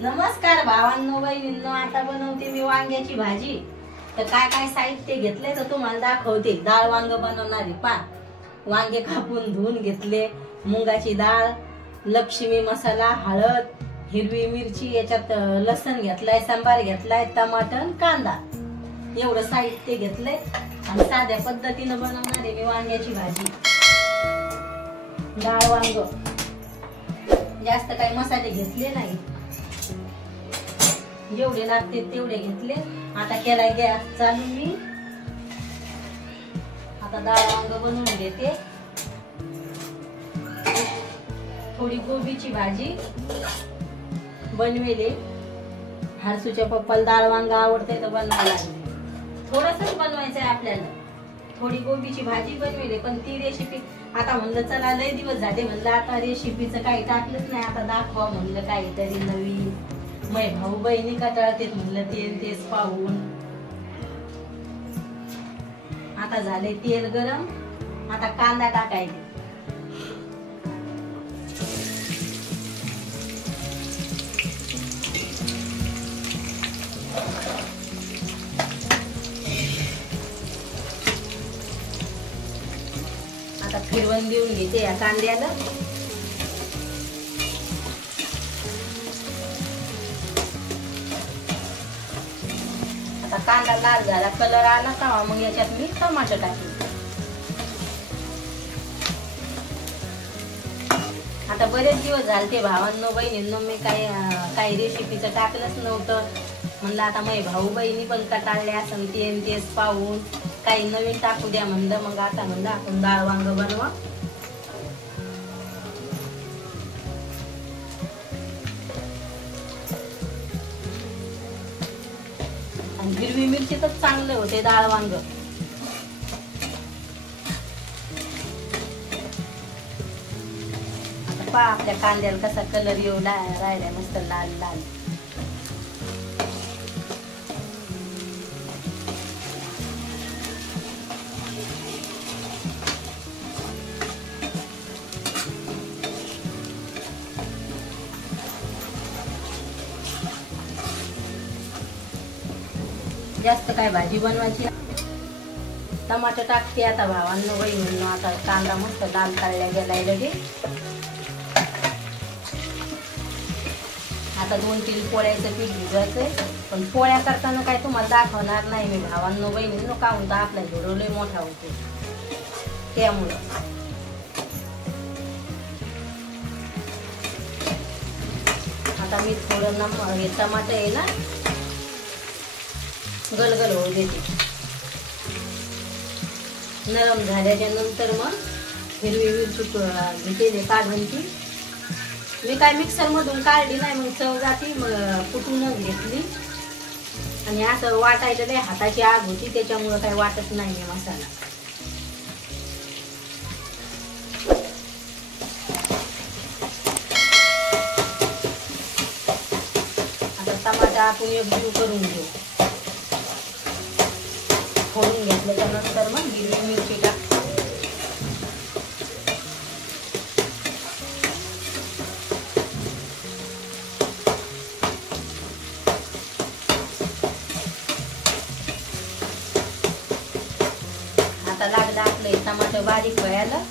नमस्कार भावांनो बहिणींनो, आता बनवते मी वांग्याची भाजी। तर काय काय साहित्य घेतले तर तुम्हाला दाखवते। डाळ वांग बनवणारी वांगे कापून धुवून घेतले, मुगाची डाळ, लक्ष्मी मसाला, हळद, हिरवी मिरची, याच्यात लसण घेतलाय, सांबार घेतलाय, टमाटर, कांदा, एवढं साहित्य घेतले आणि साध्या पद्धतीने बनवणार आहे मी वांग्याची भाजी। डाळ वांग, जास्त काही मसाले घेतले नाही, जेवढे लागते तेवढे घेतले। आता केलाय गॅस चालू मी, आता डाळ वांग बनवून घेते। थोडी गोबीची भाजी बनवेले, हरसूच्या पप्पाला डाळ वांग आवडते तर बनवायला लागले। थोडंसंच बनवायचंय आपल्याला, थोडी गोबीची भाजी बनवेले, पण ती रेसिपी आता म्हणलं चला लय दिवस झाले, म्हणलं आता रेसिपीचं काही टाकलंच नाही, आता दाखवा म्हणलं काहीतरी नवीन। मै भाऊ बहिणी कंटाळते म्हणलं तेच पाहून। आता झाले तेल गरम, आता कांदा टाकायचे। आता फिरवून देऊन घेते या कांद्याला। आता कांदा लाल झाला, कलर आला का मग याच्यात मी टमाटर टाकले। आता बरेच दिवस झाले ते भावांनो बहिणींनो मी काही रेसिपीचं टाकलंच नव्हतं, म्हणलं आता माझे भाऊ बहिणी पण कंटाळले असं तेच पाहून काही नवीन टाकू द्या म्हणलं। मग आता म्हणलं आपण डाळ वांग बनवा। आणि हिरवी मिरची तर चांगले होते डाळ वांग। आता पहा आपल्या कांद्याला कसा कलर येऊ राहिला, मस्त लाल लाल। जास्त काय भाजी बनवायची, टमाटर टाकते आता भावांनो बहिणींनो। आता कांदा मस्त लाल तळल्या गेलाय लगे। आता 2-3 पोळ्याचं पीठ भिजवायचंय, पण पोळ्या करताना काय तुम्हाला दाखवणार नाही मी भावांनो बहिणींनो, का म्हणता आपला व्हिडिओ लय मोठा होतो त्यामुळं। आता मी थोडं हे टमाटर आहे ना गलगल होऊ देते। नरम झाल्याच्या नंतर मग हिरवी मिरची घेतली काढून ती मी काय मिक्सर मधून काढली नाही, मग चव जाती मग कुटूनच घेतली। आणि असं वाटायला लय हाताची आग होती, त्याच्यामुळे काही वाटत नाही मी मसाला। आता टमाटर आपण एकजीव करून घेऊ। फोडून घेतल्याच्या नंतर मग हिरवी मिरची टाक। आता लागलं आपले टमाटर बारीक व्हायला।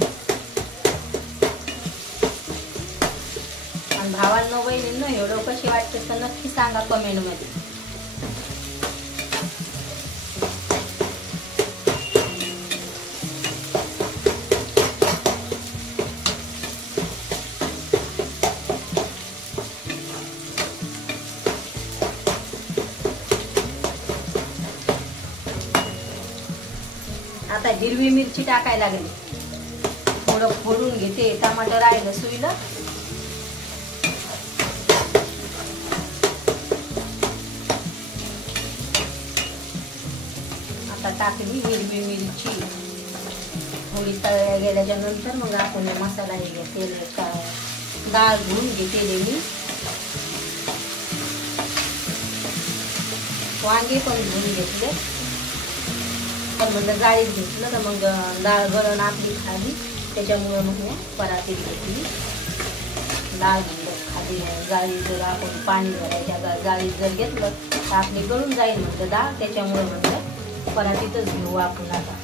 आणि भावांनो बहिणींनो एवढं कशी वाटते तर नक्की सांगा कमेंट मध्ये। आता हिरवी मिरची टाकायला लागली, थोडं फोडून घेते। टमाटर राहिलं सुईला, आता टाकली हिरवी मिरची। थोडी तळल्या गेल्याच्या नंतर मग आपण मसाला हे घेतलेले डाळ धुवून घेतलेले मी, वांगे पण धुवून घेतले, पण म्हणलं जाळीत घेतलं तर मग डाळ गरण आपली खाली, त्याच्यामुळे मग परातीत घेतली डाळ खाली। जाळी जर आपण पाणी भरायच्या जाळीत जर घेतलं तर आपली गळून जाईल म्हटलं डाळ, त्याच्यामुळे म्हटलं परातीतच घेऊ आपण आता.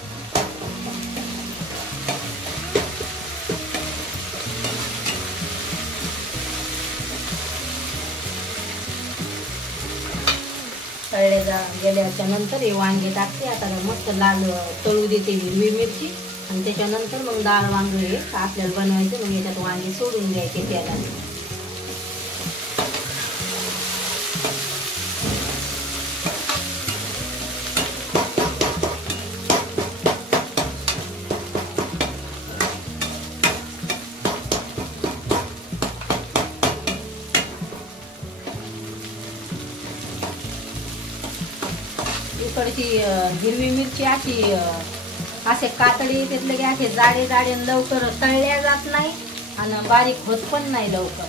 तळल्या गेल्याच्या नंतर हे वांगे टाकते. आता मस्त लाल तळू देते हिरवी मिरची आणि त्याच्यानंतर मग डाळ वांग हे आपल्याला बनवायचं. मग याच्यात वांगे सोडून द्यायचे त्याला. इकडची हिरवी मिरची असे कातडी त्यातले की असे जाडे जाडे लवकर तळल्या जात नाही आणि बारीक होत पण नाही लवकर.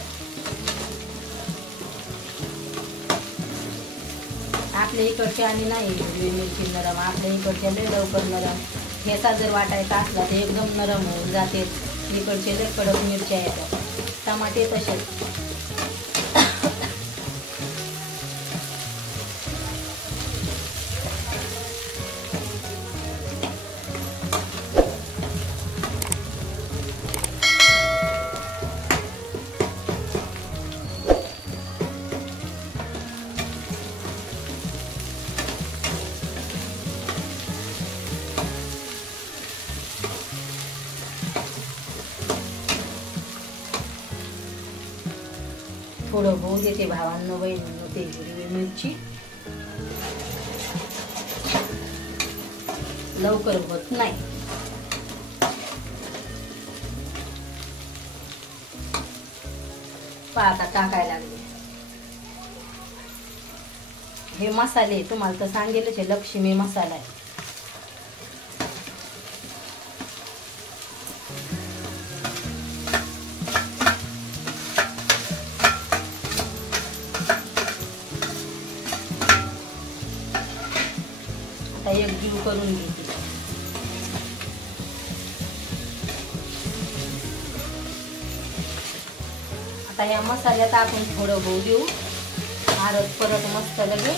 आपल्या इकडच्या आणि नाही हिरवी मिरची नरम, आपल्या इकडच्या लय लवकर नरम. ठेचा जर वाटायचा असला तर एकदम नरम होऊन जाते. इकडचे लय कडक मिरच्या येतात. टमाटे तसेच. थोडं होऊ देते भावांनो बहिणींनो ते हिरवी मिरची. लवकर होत नाही. आता टाकायला लागले हे मसाले. तुम्हाला तर सांगेलच आहे, लक्ष्मी मसाला आहे. एकजीव करून घेते. आता या मसाल्यात आपण थोडं होऊ देऊ. आरत परत मस्त लगे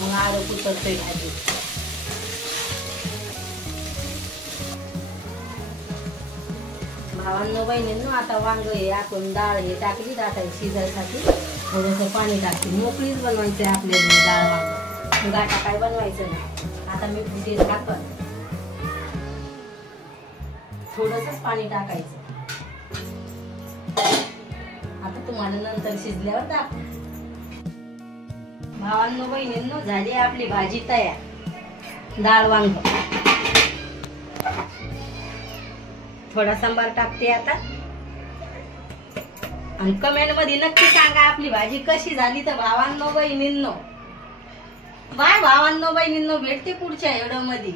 मग आरत उतरतोय भाजी. भावांनो बहिणींनो आता वांग हे आपण डाळ हे टाकली. आता शिजायसाठी थोडंसं पाणी टाकते. मोकळीच बनवायचं आहे आपल्याला डाळ वांग, गाठा काय बनवायचं नाही. आता मी भुते टाकन, थोडंसंच पाणी टाकायचं. आता तुम्हाला नंतर शिजल्यावर दाखव. भावांनो बहिणींनो झाली आपली भाजी तयार. डाळ वांग. थोडा सांबार टाकते आता. आणि कमेंट मध्ये नक्की सांगा आपली भाजी कशी झाली तर भावांनो बहिणींनो. बाय भावांनो बहिणींनो, भेटते पुढच्या व्हिडिओ मध्ये.